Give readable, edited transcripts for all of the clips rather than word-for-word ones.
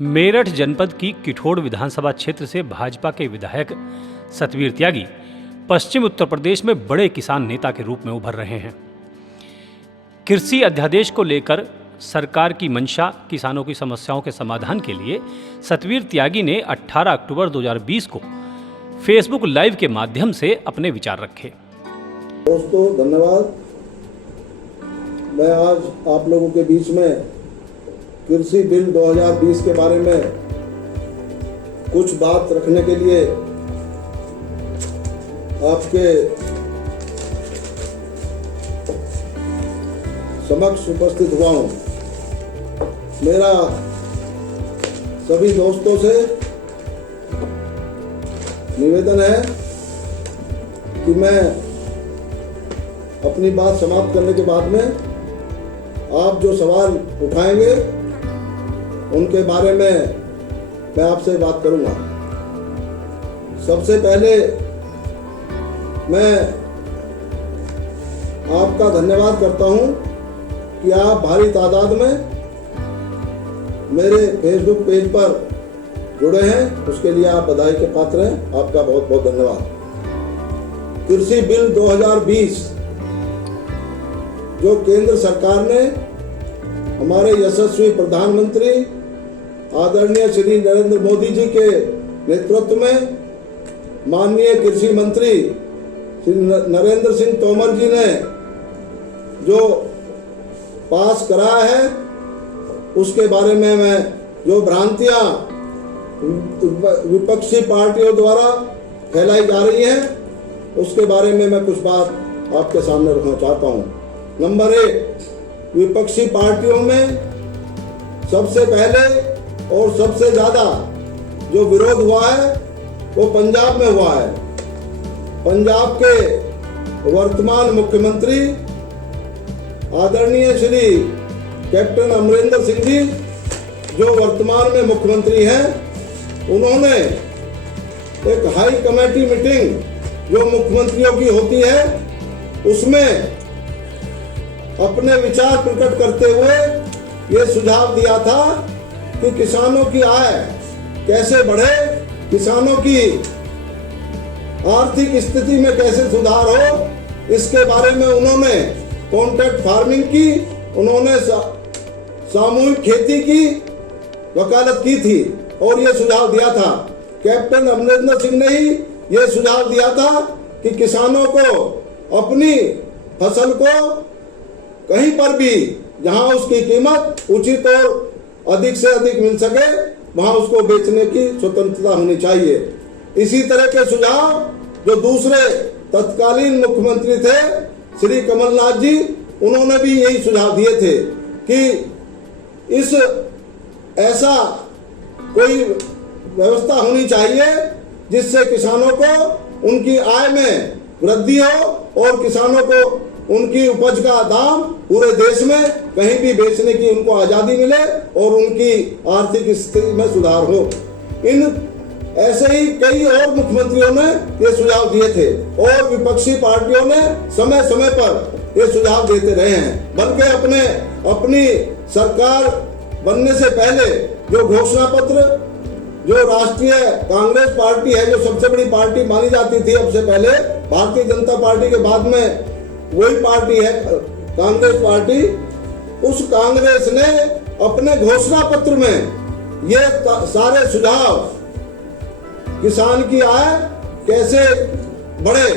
मेरठ जनपद की किठोड़ विधानसभा क्षेत्र से भाजपा के विधायक सतवीर त्यागी पश्चिम उत्तर प्रदेश में बड़े किसान नेता के रूप में उभर रहे हैं। कृषि अध्यादेश को लेकर सरकार की मंशा किसानों की समस्याओं के समाधान के लिए सतवीर त्यागी ने 18 अक्टूबर 2020 को फेसबुक लाइव के माध्यम से अपने विचार रखे। दोस्तों धन्यवाद। मैं आज आप लोगों के बीच में कृषि बिल 2020 के बारे में कुछ बात रखने के लिए आपके समक्ष उपस्थित हुआ हूं। मेरा सभी दोस्तों से निवेदन है कि मैं अपनी बात समाप्त करने के बाद में आप जो सवाल उठाएंगे उनके बारे में मैं आपसे बात करूंगा। सबसे पहले मैं आपका धन्यवाद करता हूं कि आप भारी तादाद में मेरे फेसबुक पेज पर जुड़े हैं, उसके लिए आप बधाई के पात्र हैं। आपका बहुत बहुत धन्यवाद। कृषि बिल 2020 जो केंद्र सरकार ने हमारे यशस्वी प्रधानमंत्री आदरणीय श्री नरेंद्र मोदी जी के नेतृत्व में माननीय कृषि मंत्री श्री नरेंद्र सिंह तोमर जी ने जो पास कराया है, उसके बारे में मैं जो भ्रांतियां विपक्षी पार्टियों द्वारा फैलाई जा रही हैं, उसके बारे में मैं कुछ बात आपके सामने रखना चाहता हूं। नंबर 1, विपक्षी पार्टियों में सबसे पहले और सबसे ज़्यादा जो विरोध हुआ है वो पंजाब में हुआ है। पंजाब के वर्तमान मुख्यमंत्री आदरणीय श्री कैप्टन अमरिंदर सिंह जी जो वर्तमान में मुख्यमंत्री हैं, उन्होंने एक हाई कमेटी मीटिंग जो मुख्यमंत्रियों की होती है उसमें अपने विचार प्रकट करते हुए ये सुझाव दिया था कि किसानों की आय कैसे बढ़े, किसानों की आर्थिक स्थिति में कैसे सुधार हो, इसके बारे में उन्होंने कॉन्ट्रैक्ट फार्मिंग की, उन्होंने सामूहिक खेती की वकालत की थी और ये सुझाव दिया था। कैप्टन अमरिंदर सिंह ने ही ये सुझाव दिया था कि किसानों को अपनी फसल को कहीं पर भी जहां उसकी कीमत उचित और अधिक से अधिक मिल सके वहां उसको बेचने की स्वतंत्रता होनी चाहिए। इसी तरह के सुझाव जो दूसरे तत्कालीन मुख्यमंत्री थे श्री कमलनाथ जी, उन्होंने भी यही सुझाव दिए थे कि इस ऐसा कोई व्यवस्था होनी चाहिए जिससे किसानों को उनकी आय में वृद्धि हो और किसानों को उनकी उपज का दाम पूरे देश में कहीं भी बेचने की उनको आज़ादी मिले और उनकी आर्थिक स्थिति में सुधार हो। इन ऐसे ही कई और मुख्यमंत्रियों ने ये सुझाव दिए थे और विपक्षी पार्टियों ने समय समय पर ये सुझाव देते रहे हैं। बल्कि अपनी सरकार बनने से पहले जो घोषणा पत्र जो राष्ट्रीय कांग्रेस पार्टी है, जो सबसे बड़ी पार्टी मानी जाती थी अब से पहले, भारतीय जनता पार्टी के बाद में वही पार्टी है कांग्रेस पार्टी, उस कांग्रेस ने अपने घोषणा पत्र में ये सारे सुझाव किसान की आय कैसे बढ़े,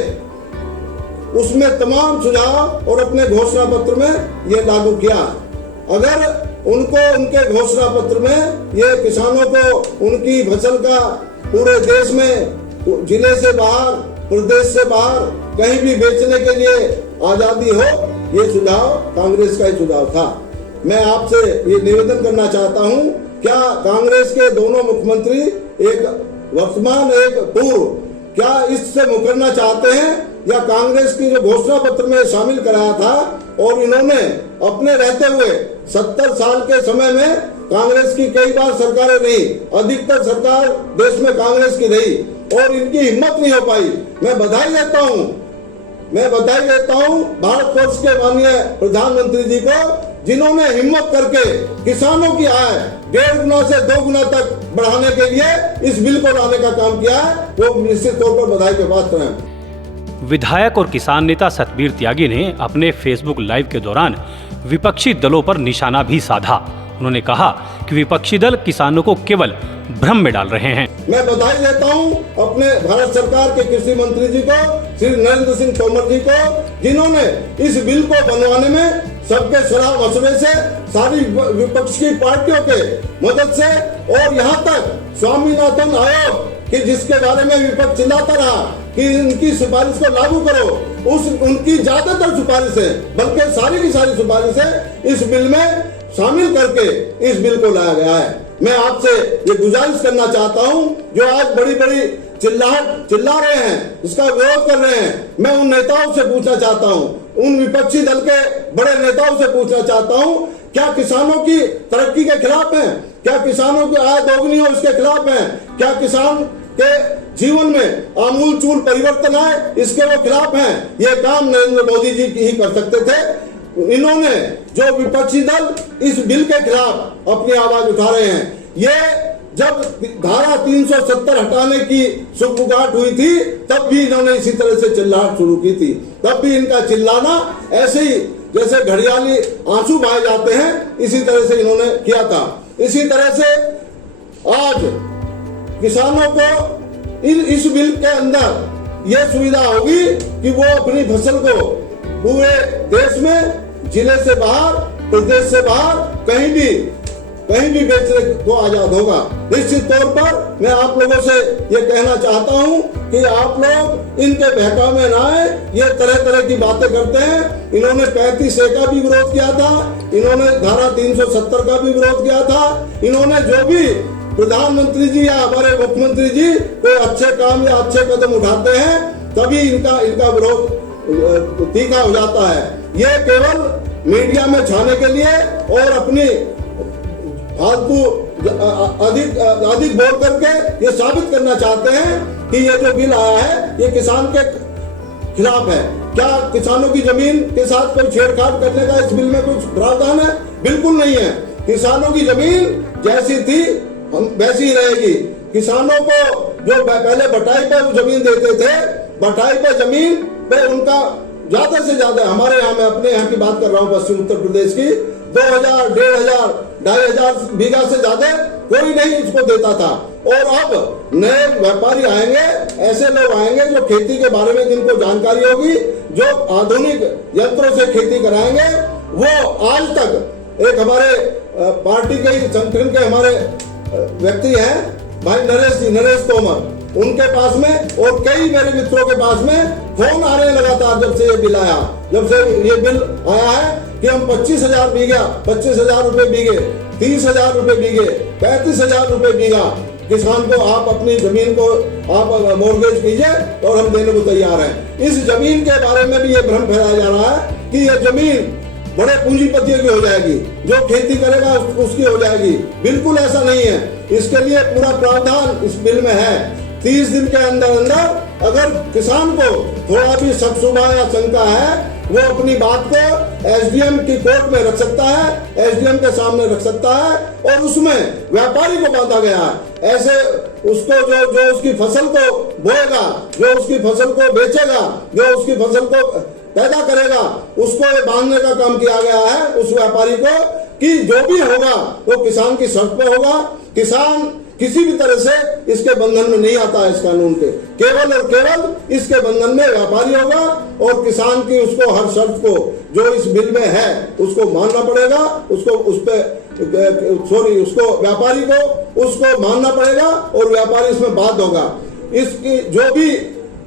उसमें तमाम सुझाव और अपने घोषणा पत्र में ये लागू किया। अगर उनको उनके घोषणा पत्र में ये किसानों को उनकी फसल का पूरे देश में जिले से बाहर, प्रदेश से बाहर कहीं भी बेचने के लिए आजादी हो, ये सुझाव कांग्रेस का ही सुझाव था। मैं आपसे ये निवेदन करना चाहता हूं, क्या कांग्रेस के दोनों मुख्यमंत्री, एक वर्तमान एक पूर्व, क्या इससे मुकरना चाहते हैं या कांग्रेस की जो घोषणा पत्र में शामिल कराया था और इन्होंने अपने रहते हुए 70 साल के समय में कांग्रेस की कई बार सरकारें रही, अधिकतर सरकार देश में कांग्रेस की रही और इनकी हिम्मत नहीं हो पाई। मैं बधाई देता हूं भारतवर्ष के माननीय प्रधानमंत्री जी को, जिन्होंने हिम्मत करके किसानों की आय 1.5 गुना से 2 गुना तक बढ़ाने के लिए इस बिल को लाने का काम किया है, वो निश्चित तौर पर बधाई के पात्र हैं। विधायक और किसान नेता सतबीर त्यागी ने अपने फेसबुक लाइव के दौरान विपक्षी दलों पर निशाना भी साधा। उन्होंने कहा कि विपक्षी दल किसानों को केवल भ्रम में डाल रहे हैं। मैं बधाई देता हूं अपने भारत सरकार के कृषि मंत्री जी को, श्री नरेंद्र सिंह तोमर जी को, जिन्होंने इस बिल को बनवाने में सबके सलाह मशवरे से, सारी विपक्ष की पार्टियों के मदद से और यहाँ तक स्वामीनाथन आयोग कि जिसके बारे में विपक्ष चिल्लाता रहा कि उनकी सिफारिश को लागू करो, उनकी ज्यादातर सिफारिशें, बल्कि सारी की सारी सिफारिशें इस बिल में शामिल करके इस बिल को लाया गया है। मैं आपसे ये गुजारिश करना चाहता हूं, जो आज बड़ी बड़ी चिल्ला रहे हैं, इसका विरोध कर रहे हैं, मैं उन नेताओं से पूछना चाहता हूं, उन विपक्षी दल के बड़े नेताओं से पूछना चाहता हूं, क्या किसानों की तरक्की के खिलाफ हैं? क्या किसानों की आय दोगुनी हो इसके खिलाफ हैं? क्या किसान के जीवन में आमूल चूल परिवर्तन आए इसके वो खिलाफ हैं? ये काम नरेंद्र मोदी जी ही कर सकते थे। इन्होंने, जो विपक्षी दल इस बिल के खिलाफ अपनी आवाज उठा रहे हैं, ये जब धारा 370 हटाने की सुगबुगाहट हुई थी तब भी इन्होंने इसी तरह से चिल्लाहट शुरू की थी। तब भी इनका चिल्लाना ऐसे ही जैसे घड़ियाली आंसू बहाए जाते हैं, इसी तरह से इन्होंने किया था। इसी तरह से आज किसानों को इस बिल के अंदर यह सुविधा होगी कि वो अपनी फसल को पूरे देश में, जिले से बाहर, प्रदेश से बाहर, कहीं भी बेचने को आजाद होगा। निश्चित तौर पर मैं आप लोगों से ये कहना चाहता हूँ कि आप लोग इनके बहकावे में ना आए। ये तरह तरह की बातें करते हैं। इन्होंने 35A का भी विरोध किया था, इन्होंने धारा 370 का भी विरोध किया था। इन्होंने जो भी प्रधानमंत्री जी या हमारे मुख्यमंत्री जी कोई अच्छे काम या अच्छे कदम उठाते हैं तभी इनका विरोध तीखा हो जाता है। ये केवल मीडिया में छाने के लिए और अपनी फालतू अधिक बोल करके ये साबित करना चाहते हैं कि ये जो बिल आया है ये किसान के खिलाफ है। क्या किसानों की जमीन के साथ कोई छेड़छाड़ करने का इस बिल में कुछ प्रावधान है? बिल्कुल नहीं है। किसानों की जमीन जैसी थी वैसी ही रहेगी। किसानों को जो पहले बटाई पर जमीन देते थे, बटाई पर जमीन पे उनका ज्यादा से ज्यादा, हमारे यहाँ, मैं अपने यहाँ की बात कर रहा हूँ पश्चिम उत्तर प्रदेश की, 2000, 1500, 2500 बीघा से ज्यादा कोई नहीं इसको देता था। और अब नए व्यापारी आएंगे, ऐसे लोग आएंगे जो खेती के बारे में जिनको जानकारी होगी, जो आधुनिक यंत्रों से खेती कराएंगे। वो आज तक एक हमारे पार्टी के संगठन के हमारे व्यक्ति हैं भाई नरेश तोमर, उनके पास में और कई मेरे मित्रों के पास में फोन आ रहे लगातार जब से ये बिल आया, जब से ये बिल आया है कि हम 25,000 बीघा, 25,000 रुपए बीघे, 30,000 रुपए बीघे, 35,000 रुपए बीघा किसान को आप अपनी जमीन को आप मॉर्गेज कीजिए और हम देने को तैयार हैं। इस जमीन के बारे में भी ये भ्रम फैलाया जा रहा है कि ये जमीन बड़े पूंजीपतियों की हो जाएगी, जो खेती करेगा उसकी हो जाएगी। बिल्कुल ऐसा नहीं है। इसके लिए पूरा प्रावधान इस बिल में है। 30 दिन के अंदर अगर किसान को थोड़ा भी शक शुबा या शंका है, वो अपनी बात को एसडीएम की कोर्ट में रख सकता है, एसडीएम के सामने रख सकता है और उसमें व्यापारी को बांधा गया है। ऐसे उसको जो उसकी फसल को बोएगा, जो उसकी फसल को बेचेगा, जो उसकी फसल को पैदा करेगा, उसको ये बांधने का काम किया गया है उस व्यापारी को कि जो भी होगा वो किसान की शर्त पे होगा। किसान किसी भी तरह से इसके बंधन में नहीं आता है इस कानून के, केवल और केवल इसके बंधन में व्यापारी होगा और किसान की उसको हर शर्त को जो इस बिल में है उसको मानना पड़ेगा, उसको व्यापारी को उसको मानना पड़ेगा और व्यापारी इसमें बाध्य होगा। इसकी जो भी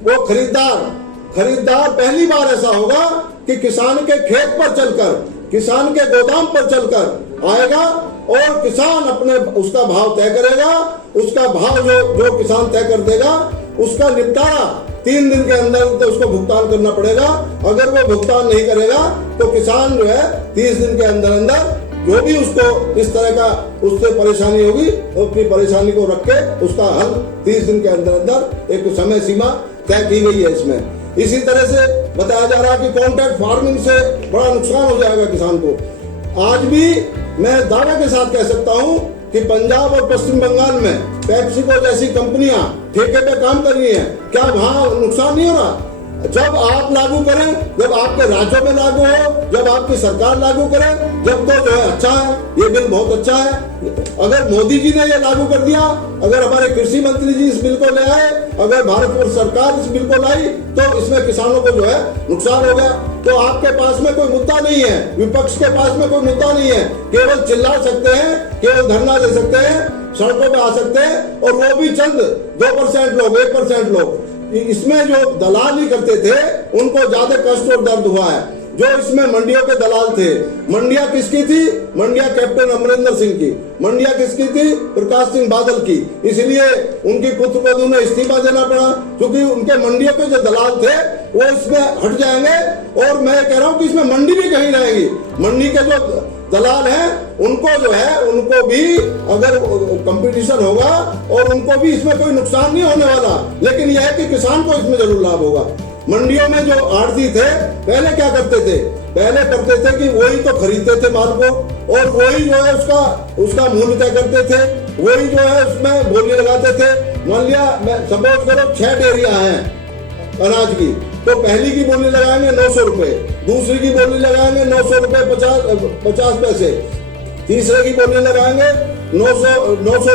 वो खरीदार पहली बार ऐसा होगा कि किसान के खेत पर चलकर, किसान के गोदाम पर चलकर आएगा और किसान अपने उसका भाव तय करेगा। उसका भाव जो किसान तय कर देगा उसका निपटारा 3 दिन के अंदर तो उसको भुगतान करना पड़ेगा। अगर वो भुगतान नहीं करेगा तो किसान जो है 30 दिन के अंदर जो भी उसको इस तरह का उससे परेशानी होगी तो अपनी परेशानी को रख के उसका हल 30 दिन के अंदर एक समय सीमा तय की गई है इसमें। इसी तरह से बताया जा रहा है कि कॉन्ट्रैक्ट फार्मिंग से बड़ा नुकसान हो जाएगा किसान को। आज भी मैं दावे के साथ कह सकता हूं कि पंजाब और पश्चिम बंगाल में पेप्सिको जैसी कंपनियां ठेके पे काम कर रही हैं, क्या वहां नुकसान नहीं हो रहा? जब आप लागू करें, जब आपके राज्यों में लागू हो, जब आपकी सरकार लागू करे, जब तो जो है अच्छा है, ये बिल बहुत अच्छा है। अगर मोदी जी ने ये लागू कर दिया, अगर हमारे कृषि मंत्री जी इस बिल को ले आए, अगर भारत सरकार इस बिल को लाई, तो इसमें किसानों को जो है नुकसान हो गया। तो आपके पास में कोई मुद्दा नहीं है, विपक्ष के पास में कोई मुद्दा नहीं है, केवल चिल्ला सकते हैं, केवल धरना दे सकते हैं, सड़कों पे आ सकते हैं, और वो भी चंद 2% लोग, 1% लोग। इसमें जो दलाली करते थे उनको ज्यादा कष्ट और दर्द हुआ है। जो इसमें मंडियों के दलाल थे, मंडियां किसकी थी? मंडियां कैप्टन अमरिंदर सिंह की। मंडियां किसकी थी? प्रकाश सिंह बादल की। इसलिए उनकी पुत्रवधू ने इस्तीफा देना पड़ा, क्योंकि उनके मंडियों के जो दलाल थे वो इसमें हट जाएंगे। और मैं कह रहा हूँ कि इसमें मंडी भी कहीं रहेगी। मंडी के जो दलाल हैं उनको जो है, उनको भी अगर कंपटीशन होगा और उनको भी इसमें कोई नुकसान नहीं होने वाला, लेकिन यह है कि किसान को इसमें जरूर लाभ होगा। मंडियों में जो आढ़ती थे पहले क्या करते थे? पहले करते थे कि वही तो खरीदते थे माल को, और वही जो है उसका मूल्य तय करते थे, वही जो है उसमें बोली लगाते थे। मान लिया सपोज करो 6 डेयरियां हैं अनाज की, तो पहली की बोली लगाएंगे 900 रुपए, दूसरी की बोली लगाएंगे 900 रुपए 50 पैसे, तीसरे की बोली लगाएंगे 900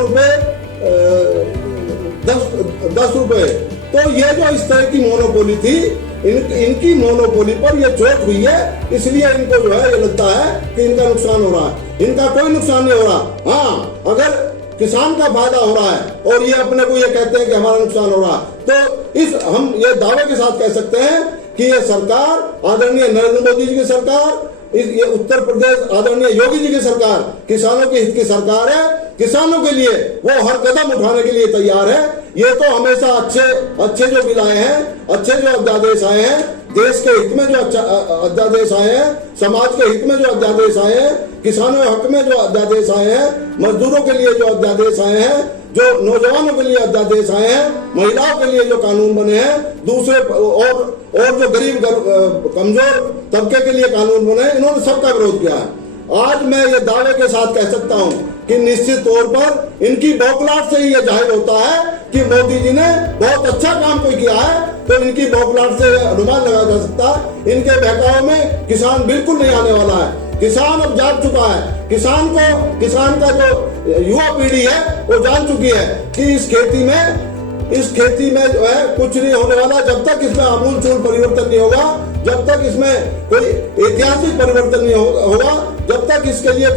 रुपए 10 रुपए। तो ये जो इस तरह की मोनोपोली थी, इनकी मोनोपोली पर ये चोट हुई है, इसलिए इनको जो है ये लगता है कि इनका नुकसान हो रहा है। इनका कोई नुकसान नहीं हो रहा। हाँ, अगर किसान का फायदा हो रहा है और ये अपने को ये कहते हैं कि हमारा नुकसान हो रहा है, तो हम ये दावे के साथ कह सकते हैं कि ये सरकार, आदरणीय नरेंद्र मोदी जी की सरकार, ये उत्तर प्रदेश आदरणीय योगी जी की सरकार किसानों के हित की सरकार है। किसानों के लिए वो हर कदम उठाने के लिए तैयार है। ये तो हमेशा अच्छे जो बिल आए हैं, अच्छे जो अध्यादेश आए हैं, देश के हित में जो अध्यादेश आए हैं, समाज के हित में जो अध्यादेश आए हैं, किसानों के हक में जो अध्यादेश आए हैं, मजदूरों के लिए जो अध्यादेश आए हैं, जो नौजवानों के लिए अध्यादेश आए हैं, महिलाओं के लिए जो कानून बने हैं, दूसरे और जो गरीब कमजोर तबके के लिए कानून बने, इन्होंने सबका विरोध किया है। आज मैं ये दावे के साथ कह सकता हूं कि निश्चित तौर पर इनकी बौखलाहट से ही ये जाहिर होता है कि मोदी जी ने बहुत अच्छा काम कोई किया है। तो इनकी बौखलाहट से अनुमान लगाया जा सकता है इनके बहकावे में किसान बिल्कुल नहीं आने वाला है। किसान अब जाग चुका है। किसान का जो युवा पीढ़ी है वो जान चुकी है कि इस खेती में जो है कुछ नहीं होने वाला जब तक इसमें आमूलचूल परिवर्तन नहीं होगा, जब तक इसमें कोई ऐतिहासिक परिवर्तन नहीं होगा, जब तक इसके लिए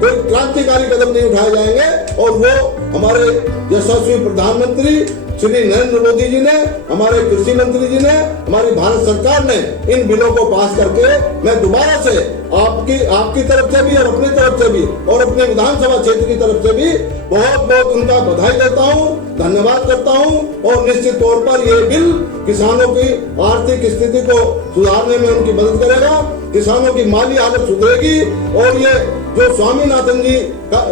कोई क्रांतिकारी कदम नहीं उठाए जाएंगे। और वो हमारे यशस्वी प्रधानमंत्री श्री नरेंद्र मोदी जी ने, हमारे कृषि मंत्री जी ने, हमारी भारत सरकार ने इन बिलों को पास करके मैं दोबारा से आपकी तरफ से भी और अपनी तरफ से भी और अपने विधानसभा क्षेत्र की तरफ से भी बहुत उनका बधाई देता हूँ, धन्यवाद करता हूँ। और निश्चित तौर पर ये बिल किसानों की आर्थिक स्थिति को सुधारने में उनकी मदद करेगा, किसानों की माली हालत सुधरेगी। और ये जो स्वामीनाथन जी का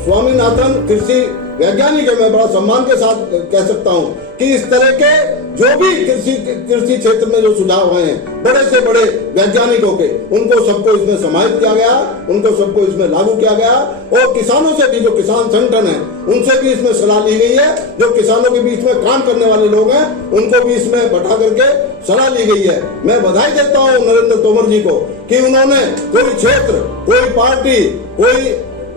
स्वामीनाथन कृषि वैज्ञानिक है, मैं बड़ा सम्मान के साथ कह सकता हूँ कि इस तरह के जो भी कृषि क्षेत्र में जो सुझाव आए हैं बड़े से बड़े वैज्ञानिकों के, उनको सबको इसमें समाहित किया गया, उनको सबको इसमें लागू किया गया। और किसानों से भी, जो किसान संगठन है, उनसे भी इसमें सलाह ली गई है। जो किसानों के बीच में काम करने वाले लोग हैं उनको भी इसमें बैठा करके सलाह ली गई है। मैं बधाई देता हूँ नरेंद्र तोमर जी को कि उन्होंने कोई क्षेत्र, कोई पार्टी, कोई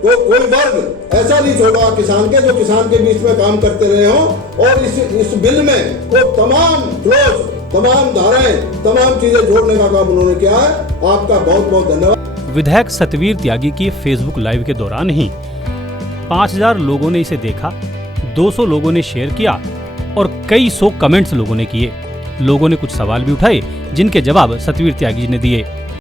वर्ग ऐसा नहीं छोड़ा किसान के, जो किसान के बीच में काम करते रहे हों। और इस बिल में वो तमाम क्लोज, तमाम धाराएं, तमाम चीजें जोड़ने का काम उन्होंने किया है। आपका बहुत बहुत धन्यवाद। विधायक सतवीर त्यागी की फेसबुक लाइव के दौरान ही 5000 लोगों ने इसे देखा, 200 लोगों ने शेयर किया और कई सौ कमेंट्स लोगों ने किए। लोगों ने कुछ सवाल भी उठाए जिनके जवाब सतवीर त्यागी जी ने दिए।